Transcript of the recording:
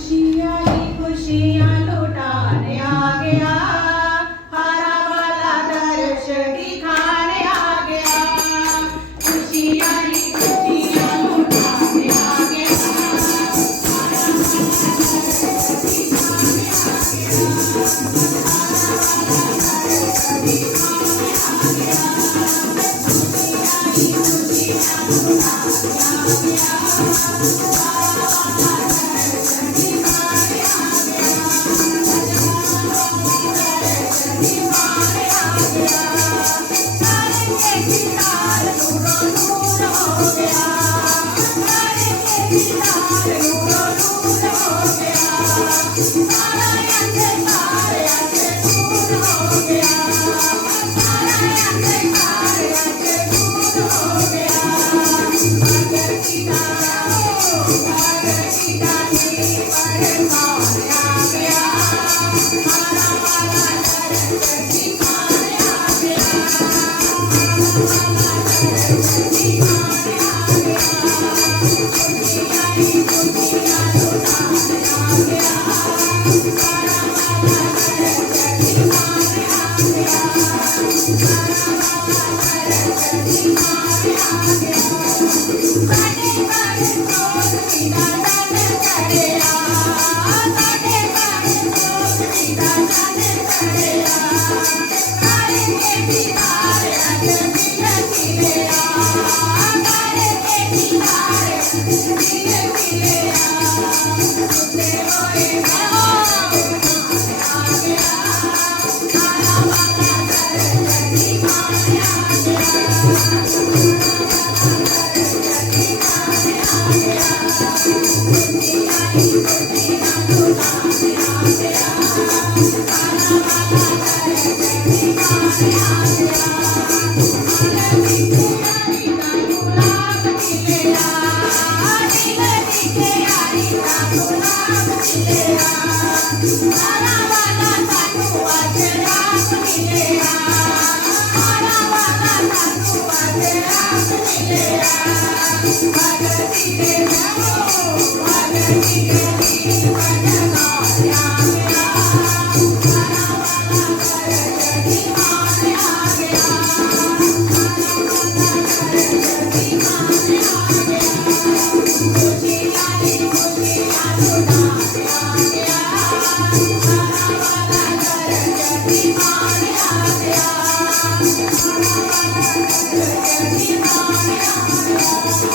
खुशियाँ लुटाने आ गया, हरा वाला दर्श दिखाने आ गया। खुशियाँ ही खुशियाँ लुटाने आ गया, हरा वाला दर्श दिखाने आ गया, हरा वाला दर्श दिखाने आ गया। खुशियाँ ही खुशियाँ लुटाने आ गया, हरा वाला दर्श दिखाने आ गया। दिखाने आ गया, तारे के दीदार नूरो नूर हो गया, तारे के दीदार नूरो नूर हो गया, सारा अंधकार आज दूर हो गया, सारा अंधकार आज दूर हो गया। अगर पिता अगर पिता ने बरसाने आ गया, हरा वाला दर्श दिखाने आ गया, हरा वाला दर्श दिखाने आ गया। खुशियाँ ही खुशियाँ लुटाने आ गया, हरा वाला दर्श दिखाने आ गया, हरा वाला दर्श दिखाने आ गया। काटे काटे क्रोध पिता दंड करेगा, काटे काटे क्रोध पिता दंड करेगा, तारे के दीदार आज खिले खिलेगा, तारे के दीदार आज खिले खिलेगा। उसे रोएगा उठाने आ गया, हरा वाला दर्श दिखाने आ गया, दिखाने आ गया। खुशियाँ ही खुशियाँ लुटाने आ गया, हरा वाला दर्श दिखाने आ गया। दिल दिखे यारी का गुलाब खिलेगा, दिल दिखे यारी का गुलाब खिलेगा, हरा वाला सानू आज रात मिलेगा, हरा वाला सानू आज रात मिलेगा। भगती के जाओ भगती के जीवन गाने आ गया, हरा वाला दर्श दिखाने आ गया, हरा वाला दर्श दिखाने आ गया। खुशियाँ ही खुशियाँ लुटाने आ गया, हरा वाला दर्श दिखाने आ गया, हरा वाला दर्श दिखाने आ गया।